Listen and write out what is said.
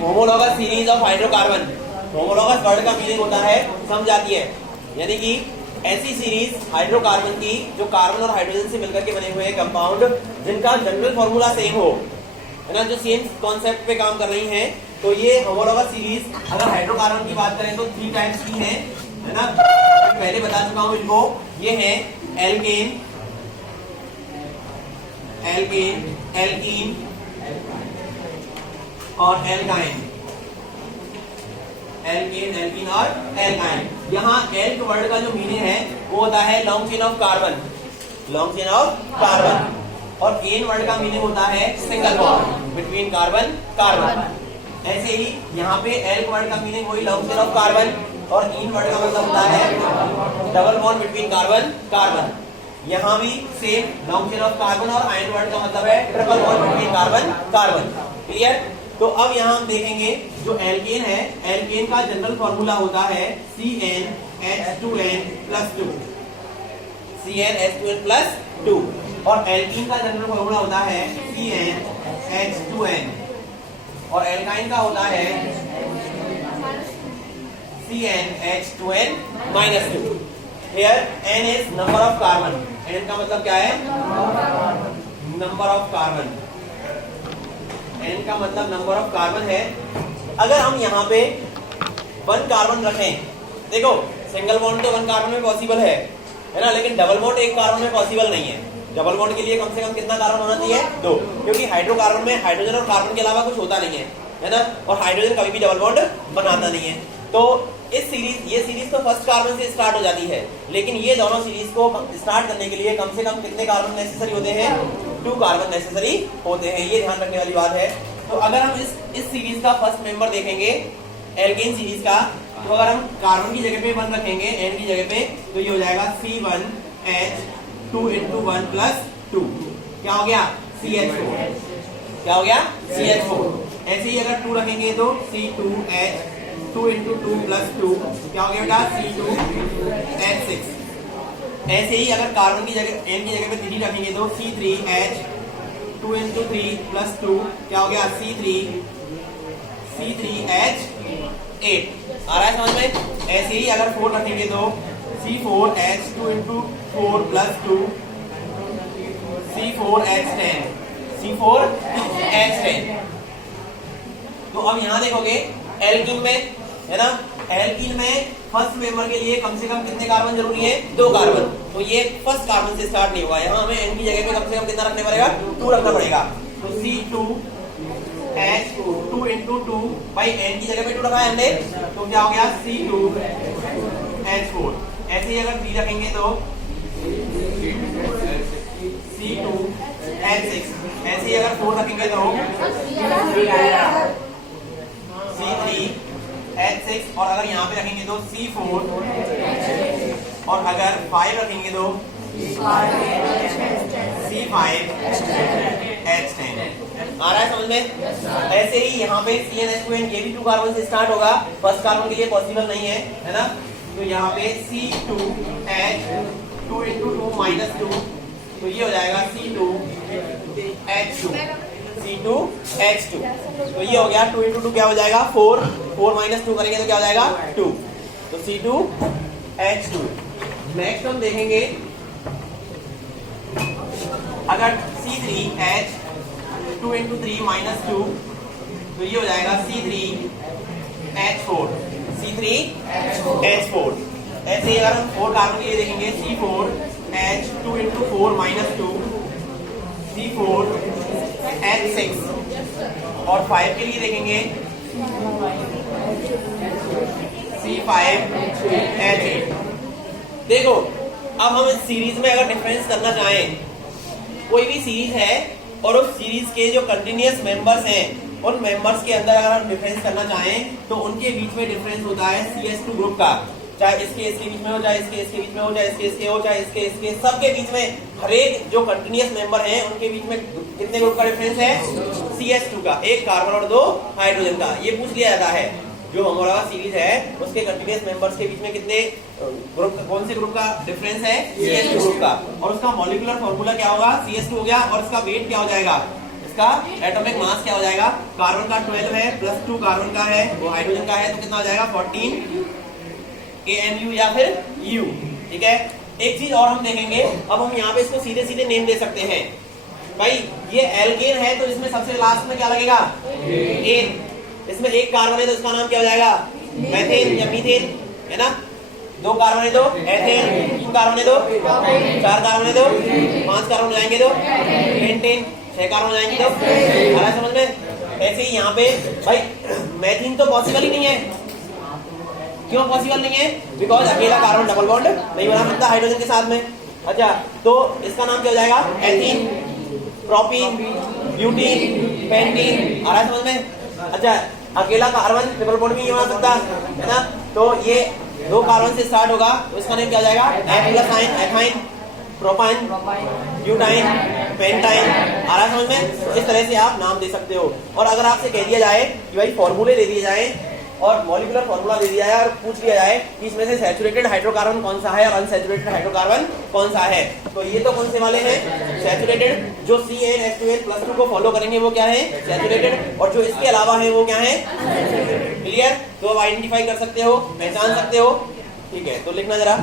Homologous series of hydrocarbon. Homologous word का meaning होता है समजातीय, यानी कि ऐसी सीरीज हाइड्रोकार्बन की जो कार्बन और हाइड्रोजन से मिलकर के बने हुए कंपाउंड जिनका जनरल फॉर्मूला सेम हो, है ना, जो सेम कॉन्सेप्ट पे काम कर रही हैं। तो ये होमोलॉगस सीरीज अगर हाइड्रोकार्बन की बात करें तो 3 टाइप्स की है ना, पहले बता चुका हूं इनको। ये है एल्केन, एल्केन, एल्कीन और एल्काइन। एल्केन, एल्कीन और एल्काइन। यहाँ एल्क वर्ड का जो मीनिंग है वो होता है long chain of carbon, long chain of carbon. और केन वर्ड का मीनिंग होता है single bond between carbon carbon. ऐसे ही यहाँ पे एल्क वर्ड का मीनिंग वही लॉन्ग चेन ऑफ कार्बन, और इन वर्ड का मतलब होता है double bond between carbon carbon. यहाँ भी same long chain of carbon, और आयन वर्ड का मतलब है triple bond between carbon carbon. Clear? तो अब यहाँ हम देखेंगे जो एल्केन है, एल्केन का जनरल फॉर्मूला होता है CnH2n+2, CnH2n+2। और एल्कीन का जनरल फॉर्मूला होता है CnH2n, और एल्काइन का होता है CnH2n-2। Here n is number of carbon, n का मतलब क्या है? Number of carbon. n का मतलब नंबर ऑफ कार्बन है। अगर हम यहाँ पे 1 कार्बन रखें, देखो सिंगल बॉन्ड तो 1 कार्बन में पॉसिबल है ना, लेकिन डबल बॉन्ड 1 कार्बन में पॉसिबल नहीं है। डबल बॉन्ड के लिए कम से कम कितना कार्बन होना चाहिए? 2, क्योंकि हाइड्रोकार्बन में हाइड्रोजन और कार्बन के अलावा कुछ होता नहीं है ना, और हाइड्रोजन कभी भी डबल बॉन्ड बनाता नहीं है। तो ये सीरीज तो फर्स्ट कार्बन से स्टार्ट हो जाती है, लेकिन ये दोनों सीरीज को स्टार्ट करने के लिए कम से कम कितने कार्बन नेसेसरी होते हैं? 2 कार्बन नेसेसरी होते हैं। ये ध्यान रखने वाली बात है। तो अगर हम इस सीरीज का फर्स्ट मेंबर देखेंगे एल्केन सीरीज का, तो अगर हम कार्बन की जगह पे 1 रखेंगे, n की जगह पे, तो ये हो जाएगा C1H2 क्या हो गया? CH4। क्या हो गया? CH4। ऐसे ही अगर 2 रखेंगे तो C2H2 क्या हो गया बेटा? C2H6। ऐसे ही अगर कार्बन की जगह n की जगह पे 3 रखेंगे तो C3H2 क्या हो गया? C3H8। आ रहा है समझ में? ऐसे ही अगर 4 रखेंगे तो C4H2 C4H10। तो अब यहाँ देखोगे एल्कीन में, है ना, एल्कीन में फर्स्ट मेंबर के लिए कम से कम कितने कार्बन जरूरी है? 2 कार्बन। तो ये फर्स्ट कार्बन से स्टार्ट नहीं हुआ, यहाँ हमें n की जगह पे कम से कम कितना रखने पड़ेगा? 2 रखना पड़ेगा। तो C2H2 भाई n की जगह पे 2 रखा है हमने, तो क्या हो गया? C2H4। ऐसे ही अगर 3 रखेंगे तो C2H6। ऐसे ही अगर 4 रखेंगे तो C3H6, और अगर यहाँ पे रखेंगे तो C4, और अगर 5 रखेंगे तो C5H10। आ रहा है समझ में? ऐसे ही यहाँ पे CnH2n, ये भी 2 कार्बन से स्टार्ट होगा, फर्स्ट कार्बन के लिए पॉसिबल नहीं है ना। तो यहाँ पे C2H2 तो ये हो जाएगा C2H2। तो ये हो गया 2 × 2 क्या हो जाएगा? 4 -2 करेंगे तो क्या हो जाएगा? 2। तो C2H2। नेक्स्ट हम देखेंगे अगर C3H2 × 3 -2 तो ये हो जाएगा C3H4। ऐसे ही अगर हम 4 कार्बन के लिए देखेंगे C4H2 × 4 -2 C4H6, और 5 के लिए देखेंगे C5H8। देखो अब हम इस सीरीज में अगर डिफरेंस करना चाहें, कोई भी सीरीज है और उस सीरीज के जो कंटिन्यूअस मेंबर्स हैं उन मेंबर्स के अंदर अगर हम डिफरेंस करना चाहें तो उनके बीच में डिफरेंस होता है CH2 ग्रुप का, चाहे इसके बीच में हो, चाहे इसके बीच में हो, चाहे इसके हो, चाहे इसके सबके बीच में, हर एक जो कंटिन्यूअस मेंबर हैं उनके बीच में कितने ग्रुप का डिफरेंस है? CH2 का, 1 कार्बन और 2 हाइड्रोजन का। ये पूछ लिया जाता है जो हमारा सीरीज है उसके कंटिन्यूअस मेंबर्स के बीच में कितने ग्रुप, कौन से ग्रुप का डिफरेंस है? CH2 ग्रुप का। और उसका मॉलिक्यूलर फॉर्मूला क्या होगा? CH2 हो गया, और इसका वेट क्या हो जाएगा? इसका एटॉमिक मास क्या हो जाएगा, कार्बन का 12 है प्लस 2 कार्बन का है, वो हाइड्रोजन का है, तो कितना हो जाएगा 14 ANU या फिर U। ठीक है, एक चीज और हम देखेंगे, अब हम यहाँ पे इसको सीधे सीधे नेम दे सकते हैं। भाई ये एल्केन है तो इसमें सबसे लास्ट में क्या लगेगा, एन। इसमें एक कार्बन है तो इसका नाम क्या हो जाएगा, मेथेन या मीथेन, है ना। 2 कार्बन है तो एथेन, 3 कार्बन है तो 4 कार्बन है तो 5 कार्बन हो जाएंगे तो पेंटेन, 6 कार्बन हो जाएंगे तो, आ रहा है समझ में। ऐसे ही यहाँ पे भाई मेथिन तो पॉसिबल ही नहीं है। क्यों पॉसिबल नहीं है, बिकॉज अकेला कार्बन डबल बॉन्ड नहीं बना सकता हाइड्रोजन के साथ में। अच्छा, तो इसका नाम क्या हो जाएगा, एथीन, प्रोपीन, ब्यूटीन, पेंटीन, आ रहा है समझ में। अच्छा, अकेला कार्बन ट्रिपल बॉन्ड भी नहीं बना सकता, है ना। तो ये 2 कार्बन से स्टार्ट होगा तो इसका नेम क्या हो जाएगा, एथ+, एथाइन, प्रोपाइन, ब्यूटाइन, पेंटाइन, आ रहा है समझ में। इस तरह से आप नाम दे सकते हो। और अगर आपसे कह दिया जाए कि भाई फॉर्मूले दे दिए जाए और मॉलिक्यूलर फॉर्मूला दे दिया जाए और पूछ लिया जाए कि इसमें से सैचुरेटेड हाइड्रोकार्बन कौन सा है और अनसैचुरेटेड हाइड्रोकार्बन कौन सा है, तो ये तो कौन से वाले हैं, सैचुरेटेड। जो CnH2n+2 को फॉलो करेंगे वो क्या है, सैचुरेटेड, और जो इसके अलावा है वो क्या है, क्लियर। तो आप आइडेंटिफाई कर सकते हो, पहचान सकते हो। ठीक है, तो लिखना जरा।